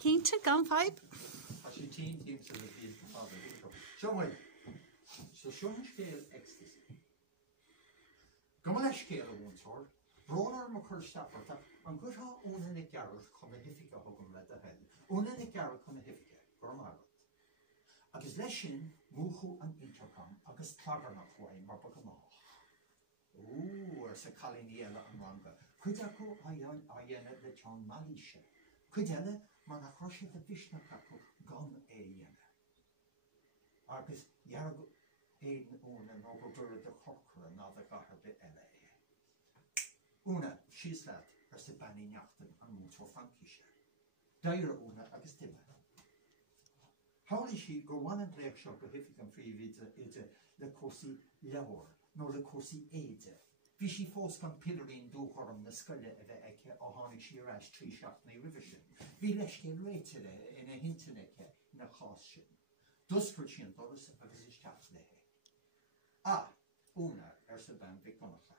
Cínte gan fhaib? Tá sé tí sa le bhíon fáda. Seomhaid, so seomhaid scéal ecstasy. Gama leis scéal a bhúntóir, brónar mo chur staparta, an gutá úna na gearr chun na hifica thugam le a hell. Úna na gearr chun na hifica, gur marad. Agus leis sin, múchú an intercom agus tlagar na chuain mar bag amach. Sa chalíní eile an ranga. Cuid acu a dhéanamh le teán malíse. Cuid eile mar na chroise a bhisna acu gan dhéanamh. Agus dhearg éan úna nó go bhfuair de chorcra ná de gahar de eile é. Úna, síos leat sa bannaí neachtain an mútóir fancíise. Daire úna agus duine. Hála sí gur bhain an léach seo go hific an phríomhide le cósaí leabhar nó le cósaí éide. Bhí sí fós gan pillarín dúchorm na scoile a bheith aice ó tháinig sí ar eis trí seachtaí roimhe sin. Bhí leis cé réiteire ina hintanaice na chás sin. Dusgur sin doras agus isteach lethe. Úna sa ban bhíconacha.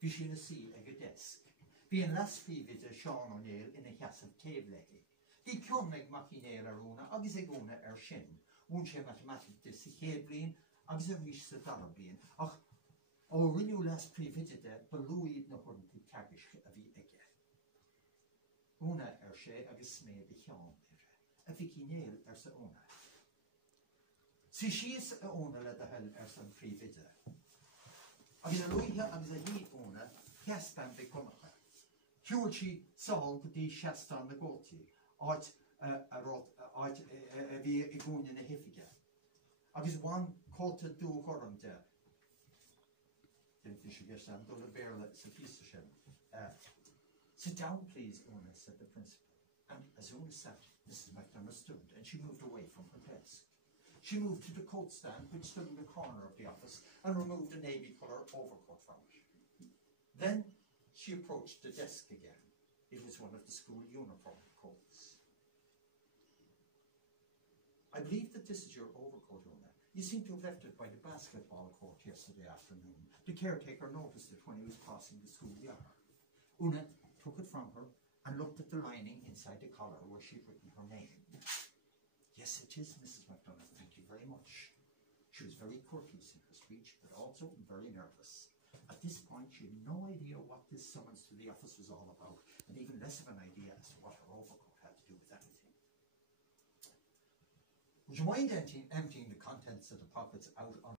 Bhí sí na sí ag a desk. Bhí an lasphríomhide Seán O'Neill ina cheasamh taobh lethe. Bhí cion ag machinéal ar úna agus ag úna ar sin. Bhún sé matematic sa chéad bliain agus a rís sa dara bliain. Ach ó rinneú lasphríomhide balúid na hurntí ceagas a bhí aige. Úna ar sé agus sméad i cheann a bhí cinéal ar sa úna. Si síos a úna le a hell ar san phríomhide. Agus a luithe agus a hí úna cheastan bhíconacha. Thiúil sí sáil go dtí seastan na ggótaí. Áit a bhí i gúine na hifiige. Agus bhain cóta dúchorm de. Didn't she get down? Don't bear let's a piece of shit. Sit down, please, Una, said the principal. And as Una sat, Mrs. McDonough stood, and she moved away from her desk. She moved to the coat stand, which stood in the corner of the office, and removed a navy colour overcoat from it. Then she approached the desk again. It was one of the school uniform coats. I believe that this is your overcoat, Una. You seem to have left it by the basketball court yesterday afternoon. The caretaker noticed it when he was passing the school yard. Una took it from her and looked at the lining inside the collar where she'd written her name. Yes, it is, Mrs. McDonough. Thank you very much. She was very courteous in her speech, but also very nervous. At this point, she had no idea what this summons to the office was all about, and even less of an idea as to what her overcoat had to do with anything. Would you mind emptying the contents of the pockets out on